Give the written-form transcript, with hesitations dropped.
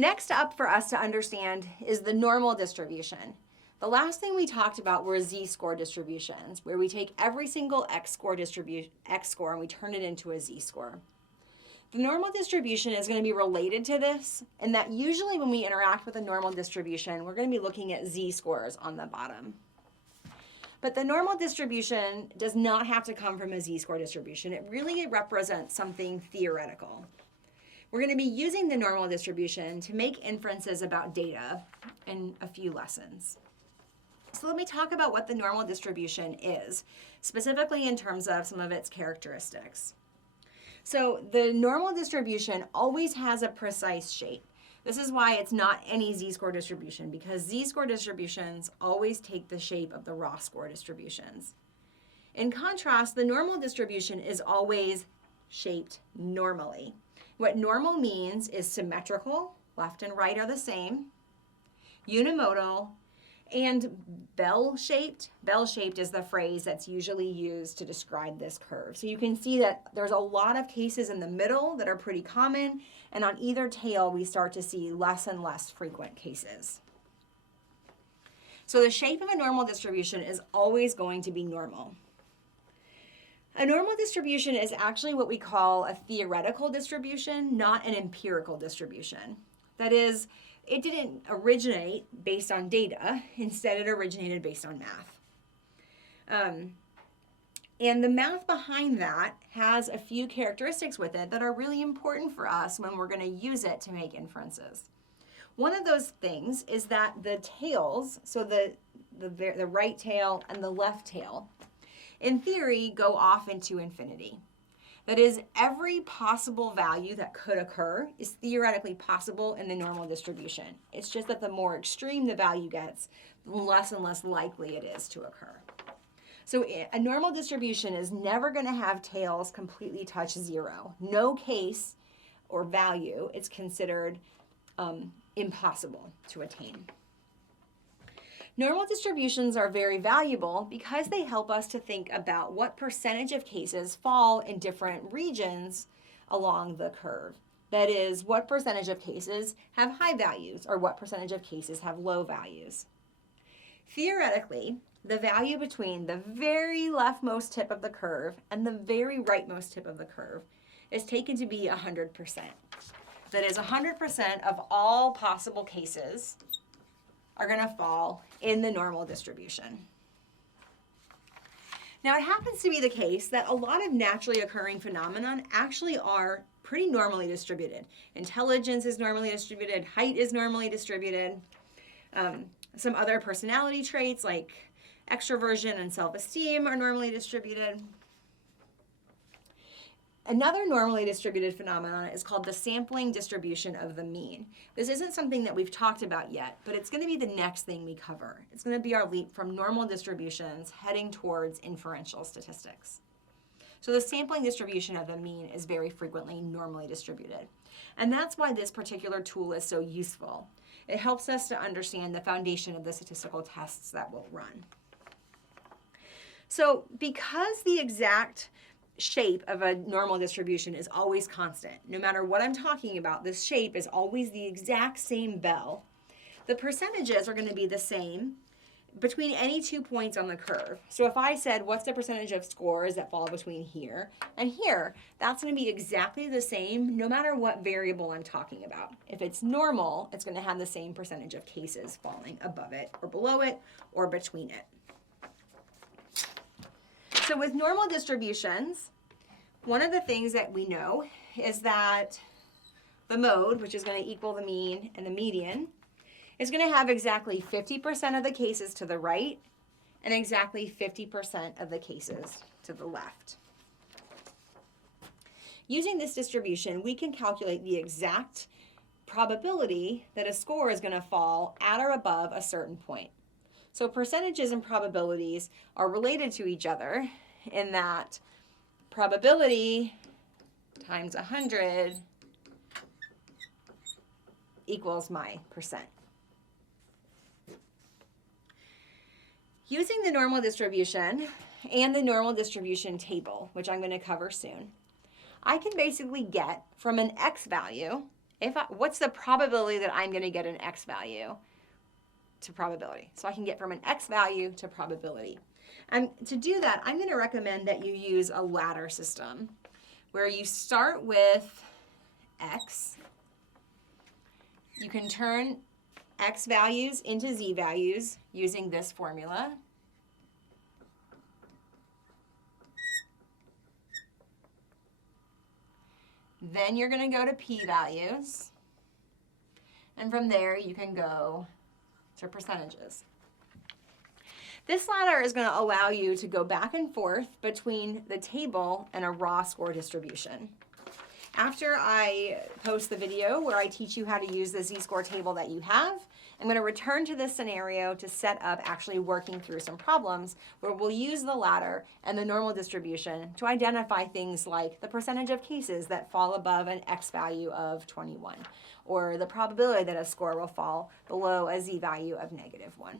Next up for us to understand is the normal distribution. The last thing we talked about were z-score distributions, where we take every single x-score and we turn it into a z-score. The normal distribution is going to be related to this, and that usually when we interact with a normal distribution, we're going to be looking at z-scores on the bottom. But the normal distribution does not have to come from a z-score distribution. It really represents something theoretical. We're going to be using the normal distribution to make inferences about data in a few lessons. So let me talk about what the normal distribution is, specifically in terms of some of its characteristics. So the normal distribution always has a precise shape. This is why it's not any z-score distribution, because z-score distributions always take the shape of the raw score distributions. In contrast, the normal distribution is always shaped normally. What normal means is symmetrical, left and right are the same, unimodal, and bell-shaped. Bell-shaped is the phrase that's usually used to describe this curve. So you can see that there's a lot of cases in the middle that are pretty common, and on either tail we start to see less and less frequent cases. So the shape of a normal distribution is always going to be normal. A normal distribution is actually what we call a theoretical distribution, not an empirical distribution. That is, it didn't originate based on data. Instead, it originated based on math. And the math behind that has a few characteristics with it that are really important for us when we're going to use it to make inferences. One of those things is that the tails, so the right tail and the left tail, in theory, go off into infinity. That is, every possible value that could occur is theoretically possible in the normal distribution. It's just that the more extreme the value gets, the less and less likely it is to occur. So a normal distribution is never going to have tails completely touch zero. No case or value is considered impossible to attain. Normal distributions are very valuable because they help us to think about what percentage of cases fall in different regions along the curve. That is, what percentage of cases have high values or what percentage of cases have low values. Theoretically, the value between the very leftmost tip of the curve and the very rightmost tip of the curve is taken to be 100%. That is, 100% of all possible cases are going to fall in the normal distribution. Now, it happens to be the case that a lot of naturally occurring phenomena actually are pretty normally distributed. Intelligence is normally distributed, height is normally distributed. Some other personality traits like extroversion and self-esteem are normally distributed. Another normally distributed phenomenon is called the sampling distribution of the mean. This isn't something that we've talked about yet, but it's going to be the next thing we cover. It's going to be our leap from normal distributions heading towards inferential statistics. So the sampling distribution of the mean is very frequently normally distributed. And that's why this particular tool is so useful. It helps us to understand the foundation of the statistical tests that we'll run. So because the exact shape of a normal distribution is always constant, no matter what I'm talking about, this shape is always the exact same bell, the percentages are going to be the same between any 2 points on the curve. So if I said, what's the percentage of scores that fall between here and here, that's going to be exactly the same no matter what variable I'm talking about. If it's normal, it's going to have the same percentage of cases falling above it or below it or between it. So with normal distributions, one of the things that we know is that the mode, which is going to equal the mean and the median, is going to have exactly 50% of the cases to the right and exactly 50% of the cases to the left. Using this distribution, we can calculate the exact probability that a score is going to fall at or above a certain point. So percentages and probabilities are related to each other in that probability times 100 equals my percent. Using the normal distribution and the normal distribution table, which I'm going to cover soon, I can basically get from an x value what's the probability that I'm going to get an X value to probability? So I can get from an X value to probability. And to do that, I'm going to recommend that you use a ladder system where you start with X. You can turn X values into Z values using this formula. Then you're going to go to P values. And from there, you can go to percentages. This ladder is going to allow you to go back and forth between the table and a raw score distribution. After I post the video where I teach you how to use the Z-score table that you have, I'm going to return to this scenario to set up actually working through some problems where we'll use the ladder and the normal distribution to identify things like the percentage of cases that fall above an X value of 21, or the probability that a score will fall below a Z value of -1.